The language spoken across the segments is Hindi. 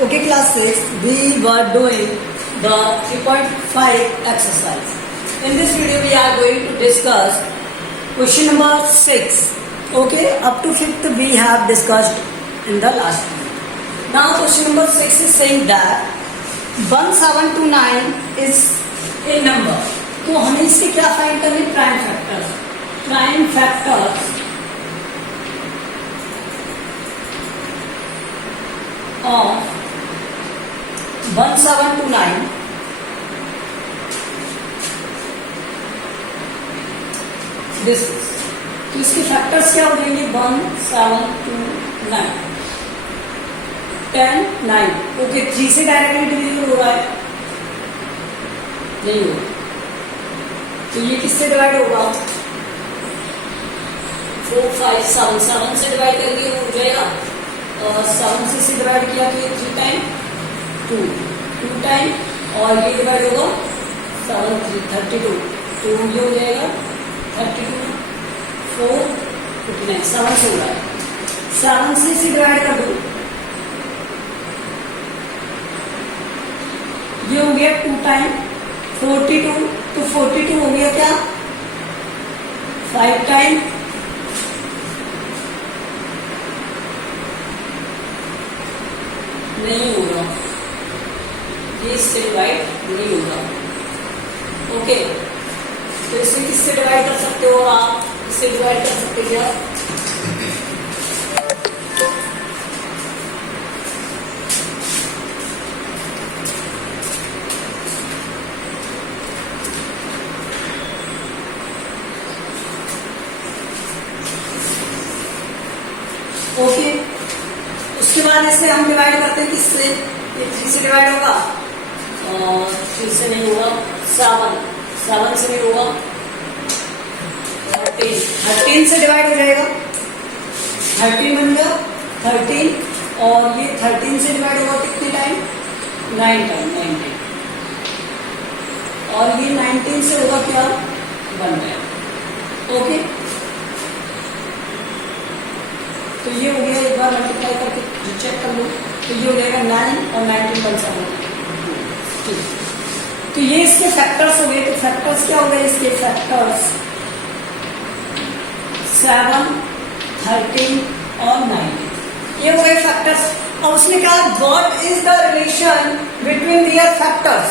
Okay, class 6, we were doing the 3.5 exercise. In this video, we are going to discuss question number 6. Okay, up to 5th we have discussed in the last video. Now, question number 6 is saying that 1729 is a number. तो हमें इसके क्या फाइंड करने? Prime factors. Prime factors of 1729 this. तो इसके फैक्टर्स क्या हो जाएंगे? 1729 10 9. ओके, 3 से डायरेक्टली डिविजिबल हो रहा है? नहीं होगा. तो ये किससे डिवाइड होगा? 4 5 7 7 से डिवाइड करके हो जाएगा. और 7 से डिवाइड किया तो ये 3 टाइम 2 टाइम, और ये डिवाइड होगा 7 3 32. तो ये हो जाएगा 32 4 59. 7 से हो रहा है. 7 से डिवाइड कर दो, ये हो गया 2 टाइम 42. तो 42 हो गया क्या? 5 टाइम नहीं होगा, ये इससे डिवाइड नहीं होगा. ओके, तो इसे किससे डिवाइड कर सकते हो आप? इससे डिवाइड कर सकते क्या? ओके, उसके बाद इसे हम डिवाइड करते हैं किससे? ये 3 से डिवाइड होगा, और 3 से नहीं होगा. 7 से नहीं होगा. 13 से डिवाइड हो जाएगा. 13 बन गया 13, और ये 13 से डिवाइड होगा कितने टाइम? 9 टाइम 19. और ये 19 से होगा क्या? 1 टाइम. ओके, तो ये हो गया. एक बार मल्टीप्लाई करके चेक कर लो, तो ये हो जाएगा 9 और 19 बन सकता. तो ये इसके फैक्टर्स हो गए. तो फैक्टर्स क्या हो गए इसके? फैक्टर्स 7 13 और 19, ये हो गए फैक्टर्स. और उसने कहा what is the relation between their factors.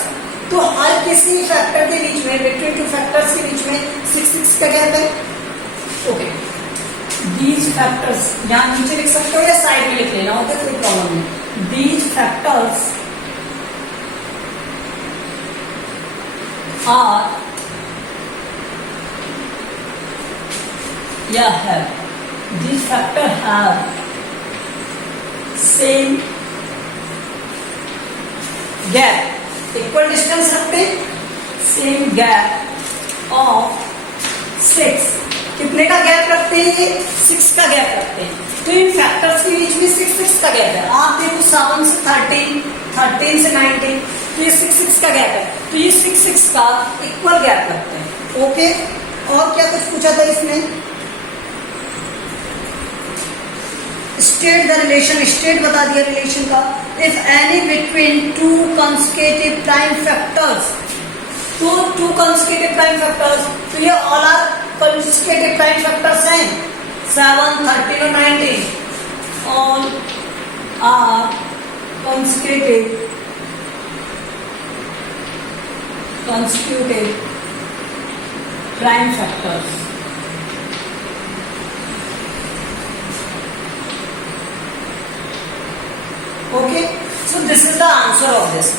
तो हर किसी फैक्टर के बीच में, बिटवीन टू फैक्टर्स के बीच में 6 6 का गैप है. ओके, these factors यहाँ नीचे लिख सकते हो या साइड में लिख लेना, होता है कोई प्रॉब्लम नहीं. these factors are have these factors have same gap, equal distance रखते, same gap of 6. कितने का गैप रखते हैं? ये 6 का गैप रखते हैं. तो इन फैक्टर्स के बीच में 6 6 का गैप है. आप देखो 7 से 13 13 से 19, तो ये 6 6 का गैप है. तो ये 6 6 का इक्वल गैप रखते हैं. ओके, और क्या कुछ पूछा था इसने? State the relation. स्टेट बता दिया रिलेशन का. If any between 2 consecutive prime factors. तो 2 कंसेक्यूटिव प्राइम फैक्टर्स, तो ये all are consecutive prime factors हैं. 7 13 और 19 all are consecutive prime factors. Okay, so this is the answer of this.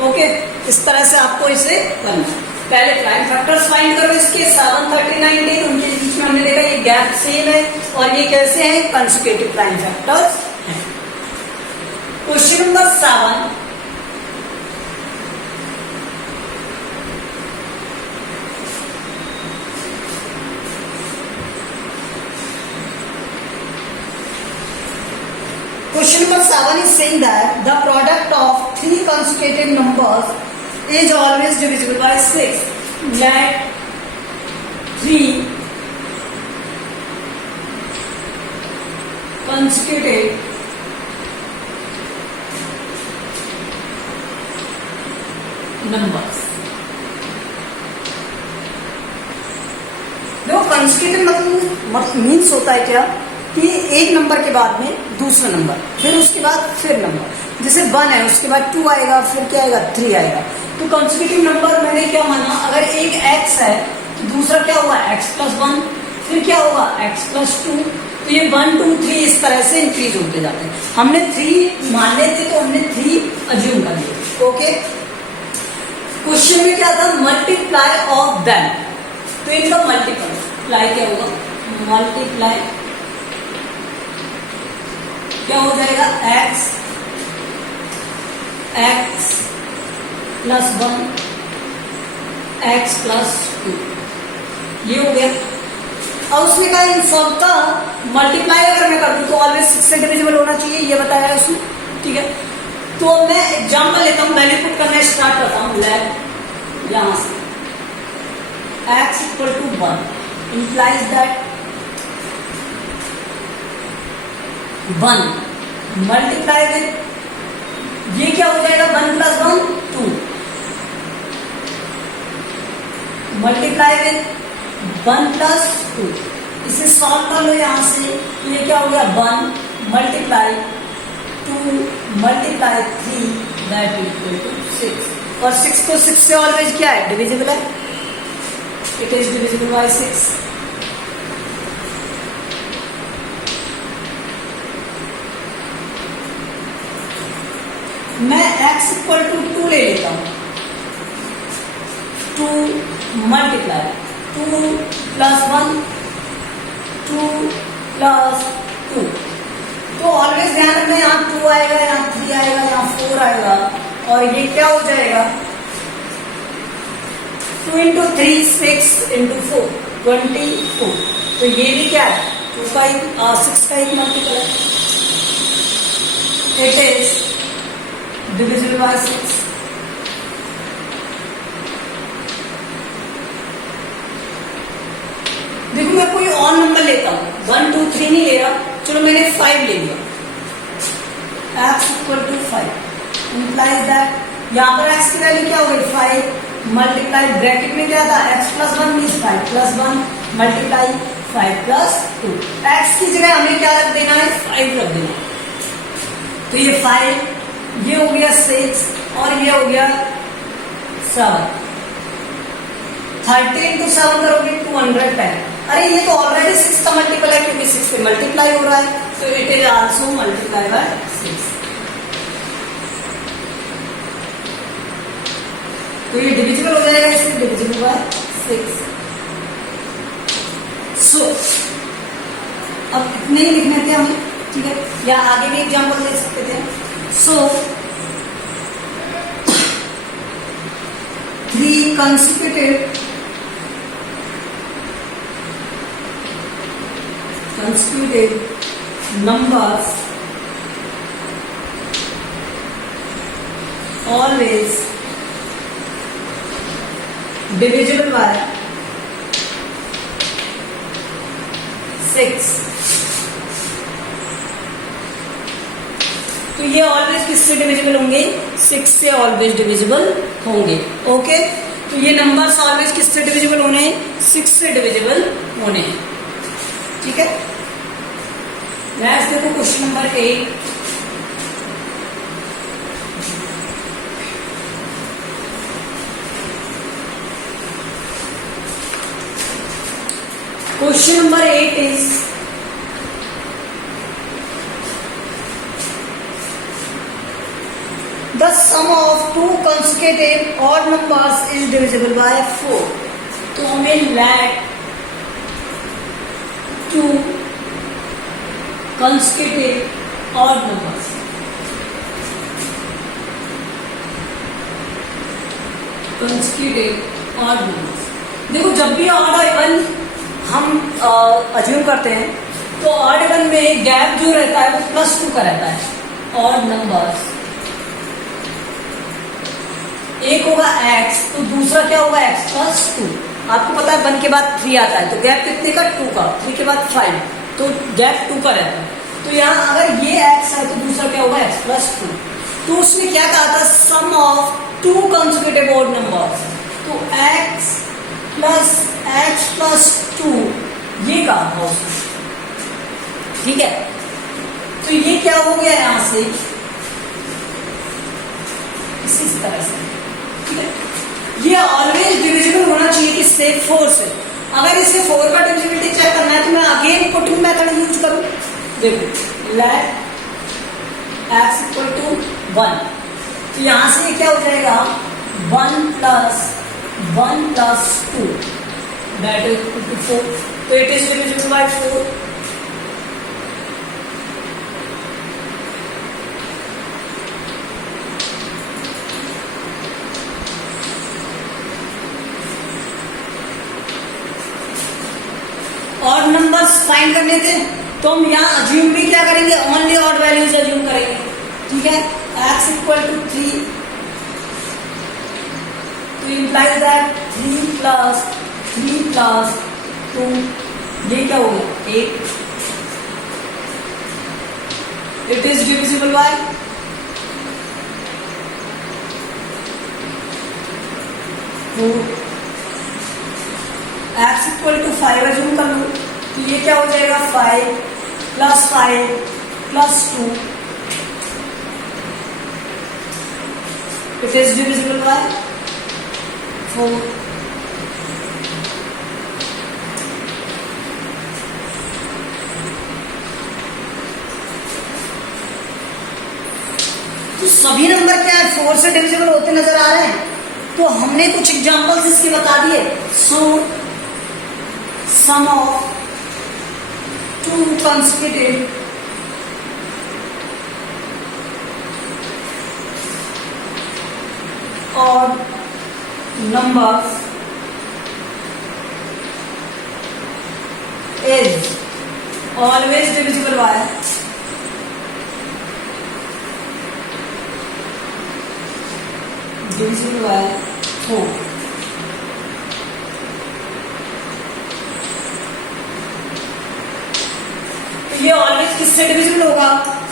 Okay, इस तरह से आपको इसे करना है. पहले प्राइम फैक्टर्स फाइंड करो इसके. 7 13 19, उनके बीच में हमने देखा ये गैप सेम है, और ये कैसे हैं? कंसेक्यूटिव प्राइम फैक्टर्स हैं. Question number 7. Question number 7 is saying that the product of 3 consecutive numbers is always divisible by 6. Let 3 consecutive numbers. देखो कंसेक्यूटिव मतलब मीन्स होता है क्या कि एक नंबर के बाद में दूसरा नंबर, फिर उसके बाद फिर नंबर, जैसे 1 है उसके बाद 2 आएगा, फिर क्या आएगा 3 आएगा। तो कंसेक्यूटिव नंबर मैंने क्या माना, अगर एक x है तो दूसरा क्या होगा x प्लस 1, फिर क्या होगा x प्लस 2, तो ये 1 2 3 इस तरह से इंक्रीज होते जाते हैं। हमने 3 मानने थे तो हमने 3 अज्यूम कर लिए। ओके, क्वेश्चन में क्या था, मल्टीप्लाई ऑफ देम, तो इनका मल्टीप्लाई क्या होगा, मल्टीप्लाई क्या हो जाएगा x प्लस 1 x प्लस 2, ये हो गया। और उसने कहा इन सब का मल्टीप्लाई अगर मैं कर दूं तो ऑलवेज 6 से डिविजिबल होना चाहिए, ये बताया है उसने। ठीक है, तो मैं एग्जाम्पल लेता हूं, वैल्यू पुट करना स्टार्ट करता हूं। लेट यहां से x equal to 1 implies that 1 multiply with, ये क्या हो जाएगा 1 प्लस 1 2, मल्टीप्लाई विद 1 प्लस 2, इसे सॉल्व कर लो यहां से, तो ये क्या हो गया 1 multiply 2 multiply 3 that equal to 6, और 6 तो 6 से ऑलवेज क्या है, डिविजिबल है, इट इज डिविजिबल बाय 6। मैं x इक्वल टू 2 ले लेता हूं, 2 मल्टीप्लाई 2 प्लस 1 2 प्लस 2, तो ऑलवेज ध्यान रखना यहाँ 2 आएगा, यहाँ 3 आएगा, यहाँ 4 आएगा, और ये क्या हो जाएगा 2 इंटू 3 6 इंटू 4 24, तो ये भी क्या है 2 का 6 का एक मल्टीपल है, इट इज डिविजिबल बाय 6। देखो मैं कोई और नंबर लेता हूं, 1 2 3 नहीं ले रहा, चलो मैंने 5 ले लिया, x equal to 5 implies that यहाँ पर x की वैल्यू क्या हो गई 5 मल्टीप्लाई, ब्रैकेट में क्या था x plus 1 means 5 plus 1 multiply 5 plus 2, x की जगह हमें क्या रख देना है 5 रख देना, तो ये 5 ये हो गया 6 और ये हो गया 7, 30 इंटू 7 करोगे 210, अरे ये तो ऑलरेडी 6 का मल्टीपल है क्योंकि 6 से मल्टीप्लाई हो रहा है, तो it is also multiply by 6, तो ये डिविजिबल हो जाएगा, इससे डिविजिबल बाय 6। सो अब इतने ही लिखने थे हमें, ठीक है, या आगे भी एग्जाम्पल ले सकते थे। सो 3 consecutive numbers always divisible by 6, तो ये ऑलवेज किससे डिविजिबल होंगे 6 से ऑलवेज डिविजिबल होंगे। ओके, तो ये नंबर्स ऑलवेज किससे डिविजिबल होने हैं 6 से डिविजिबल होने हैं, ठीक है। नेक्स्ट देखो question number 8, question number 8 is the sum of 2 consecutive odd numbers is divisible by 4, तो हमें let 2 consecutive odd numbers देखो जब भी ऑड और इवन हम अज्यूम करते हैं तो ऑड इवन में गैप जो रहता है वो +2 का रहता है। ऑड नंबर्स एक होगा x तो दूसरा क्या होगा x प्लस 2, आपको पता है 1 के बाद 3 आता है तो गैप कितने का 2 का, 3 के बाद 5 तो गैप 2 का रहता है। तो यहाँ अगर ये x है तो दूसरा क्या होगा x प्लस 2, तो उसने क्या कहा था sum of two consecutive odd numbers, तो x प्लस 2 ये काम था उसमें, ठीक है। तो ये क्या हो गया यहां से, इसी तरह से, ठीक है। ये ऑलवेज डिविजिबल होना चाहिए किससे, 4 से। अगर इसे 4 का डिविजिबिलिटी चेक करना है तो मैं अगेन पुटिंग मेथड यूज करूं। देखो लेट x इक्वल टू 1, तो यहां से ये क्या हो जाएगा 1 plus 2 that is equal to 4, तो it is divisible by 4। Odd numbers find करने थे तो हम यहाँ अज्यूम भी क्या करेंगे, ओनली ऑड वैल्यूज अज्यूम करेंगे, ठीक है। x इक्वल टू 3, तो इम्प्लाइज दैट 3 प्लस 2 ये क्या होगा 8, it is divisible by 4। x equal to 5 assume कर लो, तो ये क्या हो जाएगा 5 plus 2, it is divisible by 4। तो सभी नंबर क्या है 4 से डिविजिबल होते नजर आ रहे हैं, तो हमने कुछ एग्जांपल्स इसके बता दिए। सो sum of 2 consecutive odd numbers is always divisible by 4। ये ऑलवेज किससे डिविजिबल होगा,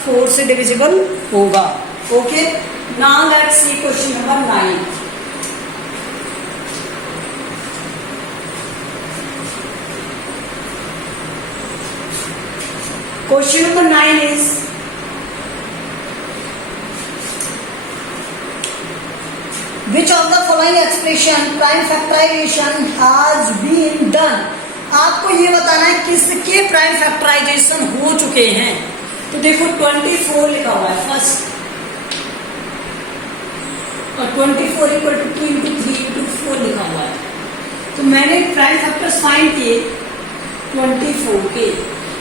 4 से डिविजिबल होगा। Okay, now let's see question number 9। Question number 9 is which of the following expression prime factorization has been done। आपको ये बताना है किसके प्राइम फैक्टराइजेशन हो चुके हैं। तो देखो 24 लिखा हुआ है फर्स्ट, और 24 इक्वल टू 2 इंटू 3 इंटू 4 लिखा हुआ है। तो मैंने प्राइम फैक्टर्स फाइंड किए 24 के,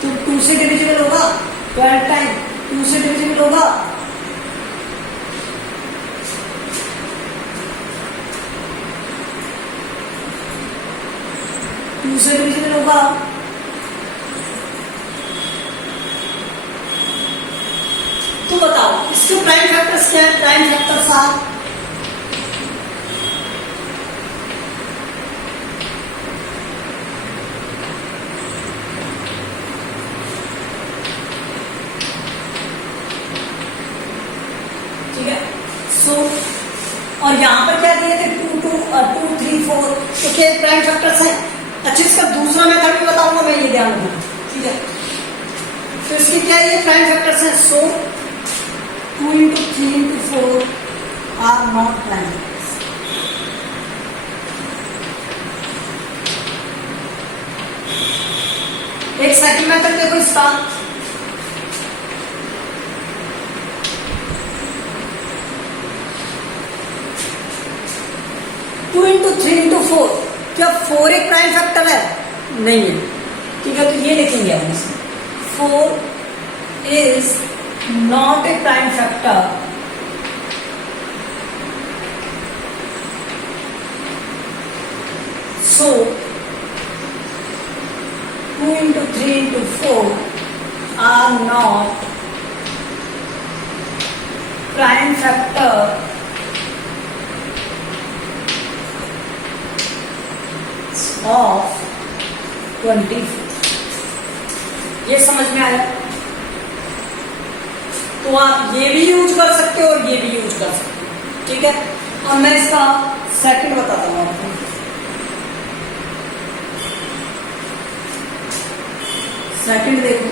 तो 2 से डिविजिबल होगा 12 टाइम, 2 से डिविजिबल होगा 2 से डिविजिबल होगा, तो बताओ इसके प्राइम फैक्टर्स क्या है। प्राइम फैक्टर्स आर ठीक है। सो और यहां पर क्या दिए थे 2 3 4, तो क्या प्राइम फैक्टर्स है। अच्छा, इसका दूसरा मेथड भी बताऊंगा मैं, ये ध्यान रखना, ठीक है। तो इसके क्या ये प्राइम फैक्टर्स हैं। So 2 into 3 into 4 are not prime factors. एक सेकंड मेथड देखो इसका, टू इंटू 3 इंटू 4, क्या 4 एक प्राइम फैक्टर है, नहीं है, ठीक है। तो ये लिखेंगे हम इसमें 4 is not a prime factor, so 2 into 3 into 4 are not prime factor of 24। ये समझ में आया। तो आप ये भी यूज कर सकते हो और ये भी यूज कर सकते हो, ठीक है। और मैं इसका सेकंड बताता हूँ आपको। सेकंड देखो,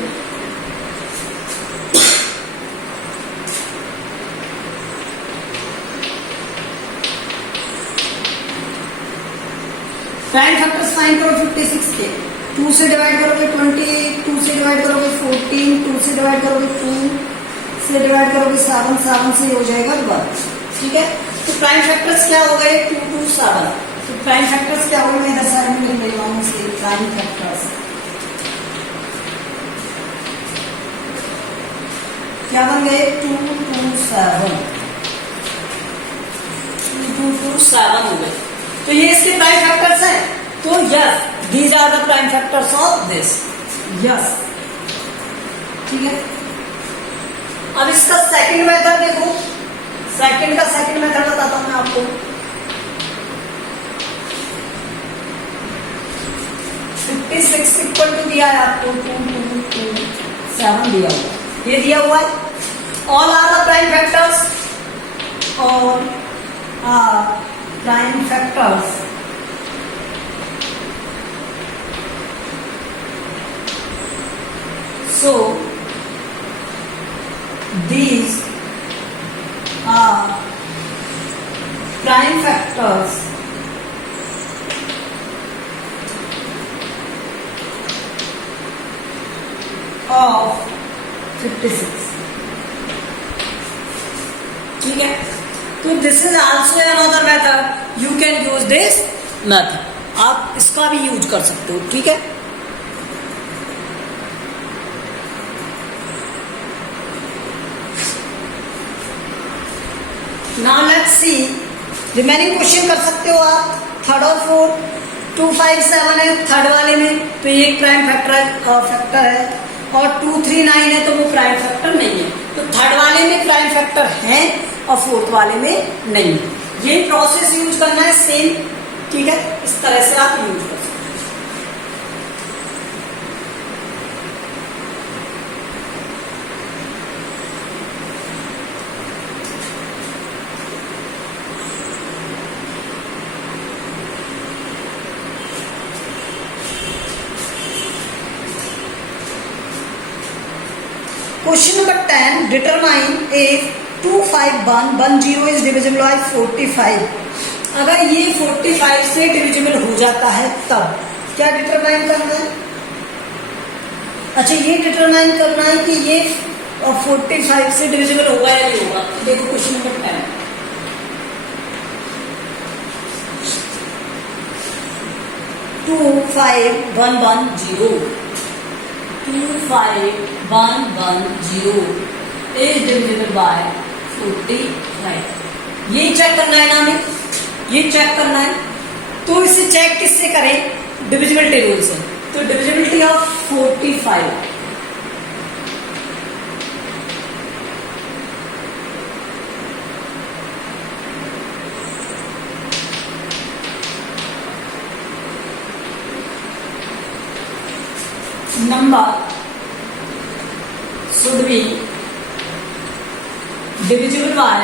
प्राइम फैक्टर्स फाइंड करो 56 के। 2 से डिवाइड करोगे 20, 2 से डिवाइड करोगे 14, 2 से डिवाइड करोगे 2 से डिवाइड करोगे 7, 7 से हो जाएगा 1। ठीक है, तो प्राइम फैक्टर्स क्या हो गए 2, 2, 7। तो प्राइम फैक्टर्स क्या हो गए, मैं इधर साइड में ले रहा हूँ इसके प्राइम फैक्टर्स क्या बन गए 2, 2, 7, 2, 2, 7 हो गए। तो ये इसके प्राइम फैक्टर्स हैं। तो yes, these are the prime factors of this. Yes, ठीक है। अब इसका सेकंड मेथड देखो, सेकंड का सेकंड मेथड बताता हूं मैं आपको। 56 इक्वल टू दिया है आपको 2, 2, 2, 7 दिया हुआ, ये दिया हुआ है। All are the prime factors, all are prime factors so these are prime factors of 56। ठीक है, तो this is also another method, you can use this method, आप इसका भी यूज कर सकते हो। ठीक है, now let's see remaining question कर सकते हो आप। थर्ड और फोर्थ 2, 5, 7 है थर्ड वाले में, तो ये एक प्राइम फैक्टर है, और 2, 3, 9 है तो वो प्राइम फैक्टर नहीं है। तो थर्ड वाले में प्राइम फैक्टर है और फोर्थ वाले में नहीं है। ये प्रोसेस यूज करना है सेम। ठीक है, इस तरह से आप यूज कर सकते हो। Question number 10, determine if 2, 5, 1, 1, 0 is divisible by 45। अगर ये 45 से डिविजिबल हो जाता है तब क्या डिटरमाइन करना है? अच्छा, ये डिटरमाइन करना है कि ये 45 से डिविजिबल होगा या नहीं होगा। देखो question number 10, 2, 5, 1, 1, 0, 2, 5, 1, 1, 0 is divisible by 45। ये चेक करना है ना हमें, ये चेक करना है। तो इसे चेक किससे करें? डिविजिबिलिटी रूल से। तो divisibility of 45, number should be divisible by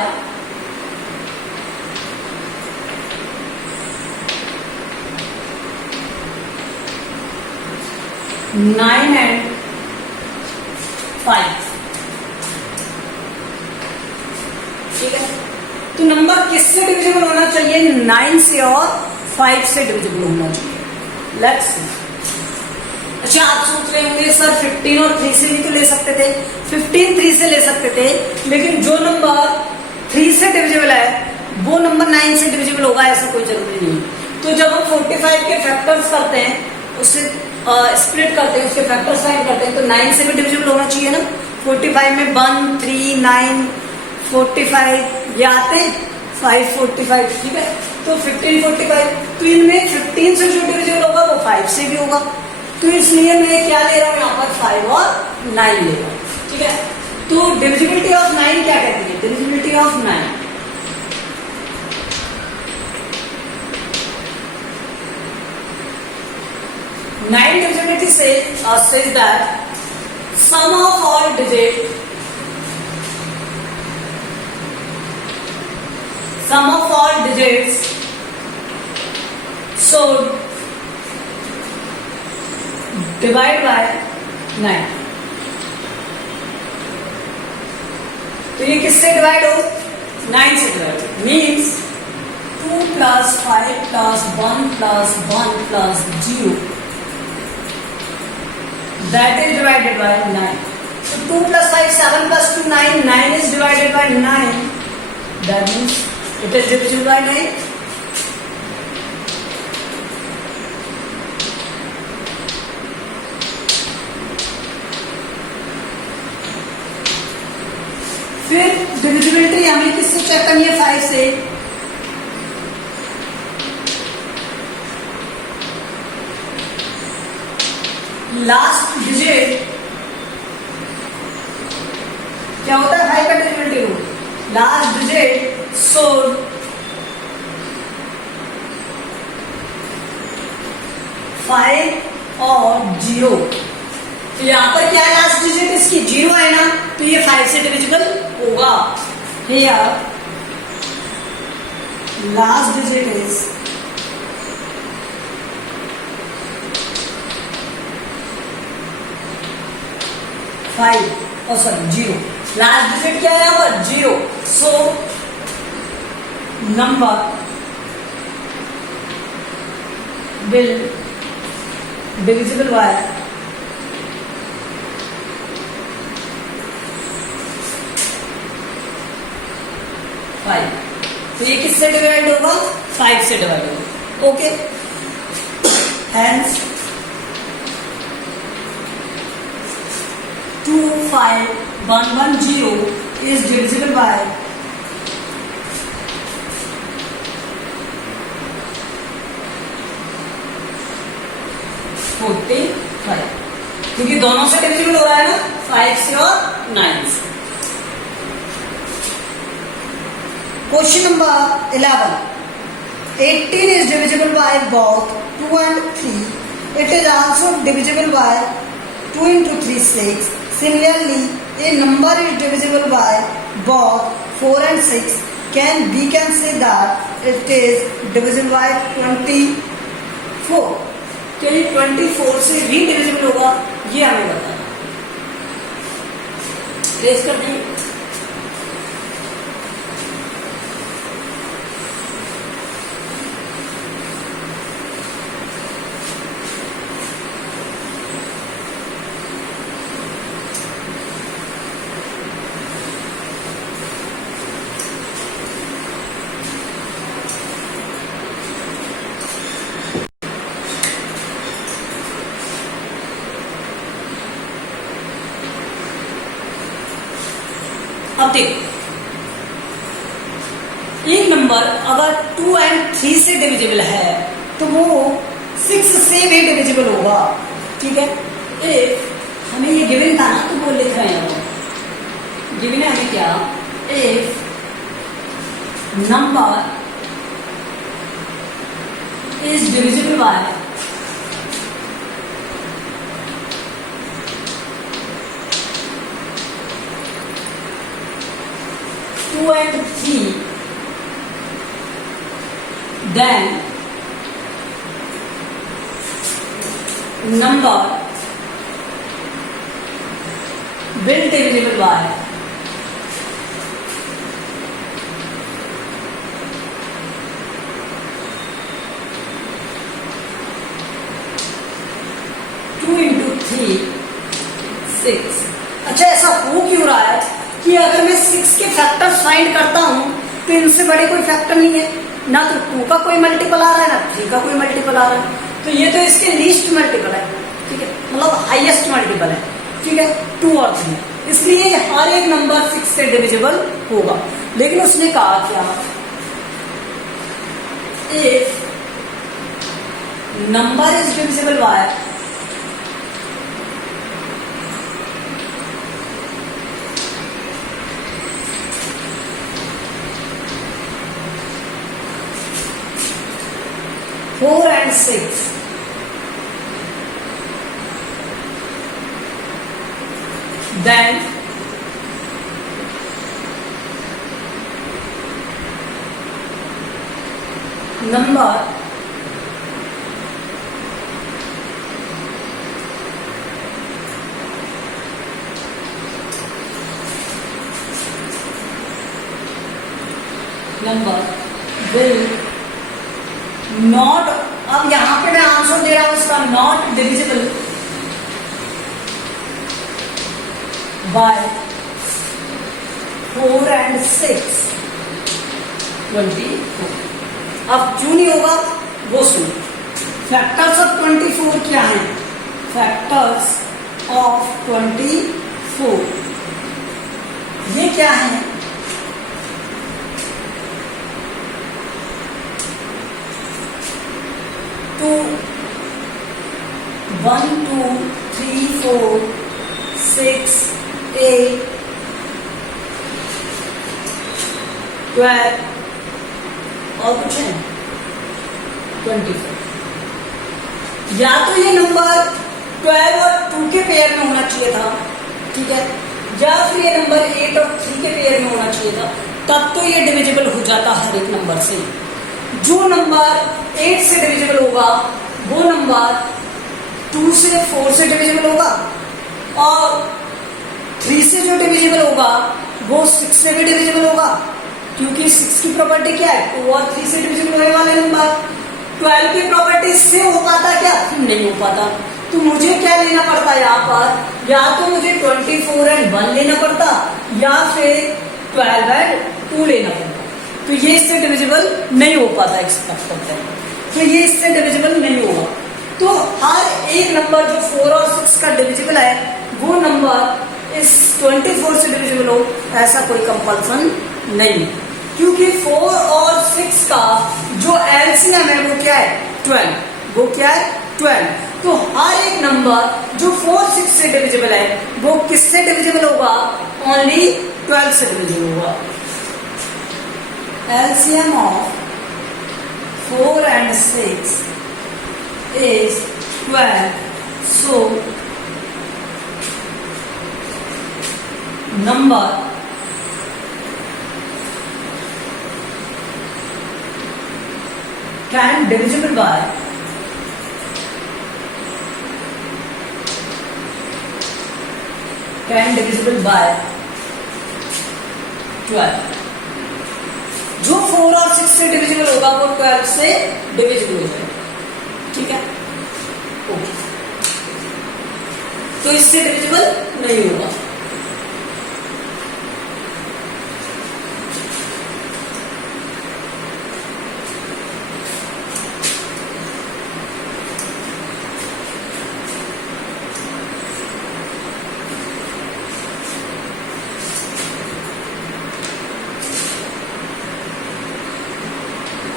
9 and 5। ठीक है, तो नंबर किससे डिविजिबल होना चाहिए? 9 से और 5 से डिविजिबल होना चाहिए। Let's see. अच्छा, आप सोच रहे होंगे सर 15 और 3 से भी तो ले सकते थे, 15 3 से ले सकते थे, लेकिन जो नंबर 3 से डिविजिबल है वो नंबर 9 से डिविजिबल होगा, ऐसा कोई जरूरी नहीं। तो जब हम 45 के फैक्टर्स करते हैं, उससे स्प्लिट करते हैं, उसके फैक्टर्स फाइंड करते हैं, तो 9 से भी डिविजिबल होना चाहिए ना। 45 में 1, 3, 9, 45 ये आते हैं, 5, 45। ठीक है, तो 15, 45, तो इनमें 15 से जो डिविजिबल होगा वो 5 से भी होगा। तो इसलिए मैं क्या ले रहा हूं यहाँ पर 5 और 9 ले रहा हूं। ठीक है, तो डिविजिबिलिटी ऑफ 9 क्या कहती है? Divisibility of 9 divisibility says that sum of all digits, so divide by 9. तो ये किससे डिवाइड हो? 9 से डिवाइड हो. Means 2 plus 5 plus 1 plus 1 plus 0, that is divided by 9. So 2 plus 5, 7 plus 2, 9. 9 is divided by 9. That means it is divisible by 9. फिर डिविजिबिलिटी हमें किससे चेक करनी है? 5 से. लास्ट डिजिट क्या होता है? 5 का divisibility rule. Last digit so 5 और 0. तो यहां पर क्या है? लास्ट डिजिट इसकी 0 है ना, तो ये 5 से डिविजिबल होगा. हियर लास्ट डिजिट इज 5 और सॉरी 0. लास्ट डिजिट क्या है यहां पर? 0. So number will divisible by 5. तो ये किससे डिवाइड होगा? 5 से डिवाइड होगा. Okay. Hence 25110 is divisible by 45, क्योंकि दोनों से डिविजिबल हो रहा है ना, 5 से और 9 से. Question number 11. 18 is divisible by both 2 and 3. It is also divisible by 2 into 3, 6. Similarly, a number is divisible by both 4 and 6. We can say that it is divisible by 24. क्या ये 24 से भी डिविजिबल होगा? ये हमें बताना. रेस कर दें. अब देखो, एक नंबर अगर 2 and 3 से डिविजिबल है तो वो 6 से भी डिविजिबल होगा. ठीक है. इफ हमें ये गिवन था ना, तो वो लिख रहे हैं. गिवन है हमें क्या? If number is divisible bye 2 and 3, then number will divisible by 2 into 3, 6. अच्छा, ऐसा हो क्यों रहा है कि अगर मैं 6 के फैक्टर्स फाइंड करता हूं तो इनसे बड़े कोई फैक्टर नहीं है. ना तो 2 का कोई मल्टीपल आ रहा है, ना 3 का कोई मल्टीपल आ रहा है. तो ये तो इसके लीस्ट मल्टीपल है. ठीक है, मतलब हाईएस्ट मल्टीपल है. ठीक है, 2 और 3. इसलिए हर एक नंबर 6 से डिविजिबल होगा. लेकिन उसने कहा क्या? If number is divisible by 4 and 6, then number will not, अब यहां पे मैं आंसर दे रहा हूं इसका, नॉट डिविजिबल बाय 4 and 6 24। अब क्यों नहीं होगा वो सुन। फैक्टर्स ऑफ 24 क्या है? फैक्टर्स ऑफ 24 ये क्या है? 2 1 2 3 4 6 8 12 और कुछ है 24। या तो ये नंबर 12 और 2 के पेयर में होना चाहिए था, ठीक है, या फिर ये नंबर 8 और 3 के पेयर में होना चाहिए था, तब तो ये डिविजिबल हो जाता हर एक नंबर से। जो नंबर 8 से डिविजिबल होगा वो नंबर 2 से 4 से डिविजिबल होगा, और 3 से जो डिविजिबल होगा वो 6 से भी डिविजिबल होगा, क्योंकि 6 की प्रॉपर्टी क्या है? 2 और 3 से डिविजिबल होने वाले नंबर। 12 की प्रॉपर्टी से हो पाता क्या? नहीं हो पाता। तो मुझे क्या लेना पड़ता यहाँ पर? या तो मुझे 24 and 1 लेना पड़ता, या फिर 12 and 2 लेना पड़ता। तो ये इससे डिविजिबल नहीं हो पाता एक्सपेक्ट करते हैं, तो ये इससे डिविजिबल नहीं होगा। तो हर एक नंबर जो 4 और 6 का डिविजिबल है वो नंबर इस 24 से डिविजिबल हो, ऐसा कोई कंपल्सन नहीं, क्योंकि 4 और 6 का जो एलसीएम है वो क्या है? 12। वो क्या है? 12। तो हर एक नंबर जो 4 6 से डिविजिबल है वो किससे डिविजिबल होगा? ओनली 12 से डिविजिबल होगा। LCM of 4 and 6 is 12. So number can divisible by 12। जो 4 और 6 से डिविजिबल होगा वो 12 से डिविजिबल हो जाएगा, ठीक है, ओके। तो इससे डिविजिबल नहीं होगा।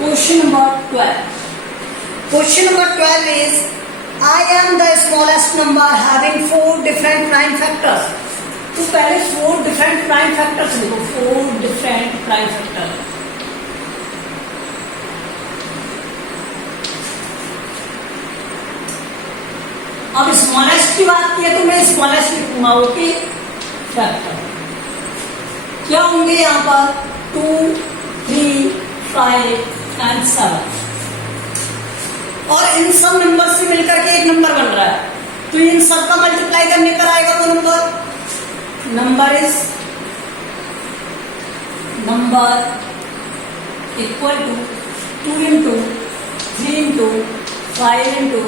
Question number 12. Question number 12 is, I am the smallest number having 4 different prime factors. तो पहले 4 different prime factors लिखो, 4 different prime factors। अब स्मॉलेस्ट की बात की है तो मैं स्मॉलेस्ट लिखूंगा, ओके। फैक्टर क्या होंगे यहाँ पर? 2 3 5 and 7, और इन सब नंबर से मिलकर के एक नंबर बन रहा है, तो इन सब का मल्टीप्लाई करने पर आएगा वो number is equal to 2 into 3 into 5 into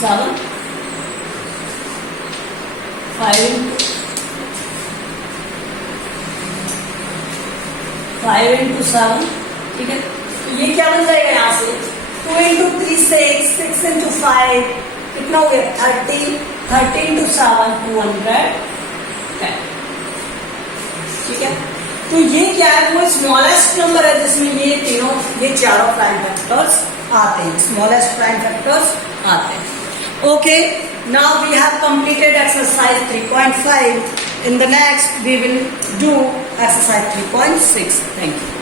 7, 5 into 7, ठीक है। ये क्या बन जाएगा यहाँ से? 2 into 3 6, 6 into 5 कितना हो गया? 30, 30 into 7 210, ठीक है। तो ये क्या है? वो स्मॉलेस्ट नंबर है जिसमें ये चारों प्राइम फैक्टर्स आते हैं, स्मॉलेस्ट प्राइम फैक्टर्स आते हैं, okay. Now we have completed exercise 3.5. In the next we will do exercise 3.6. Thank you.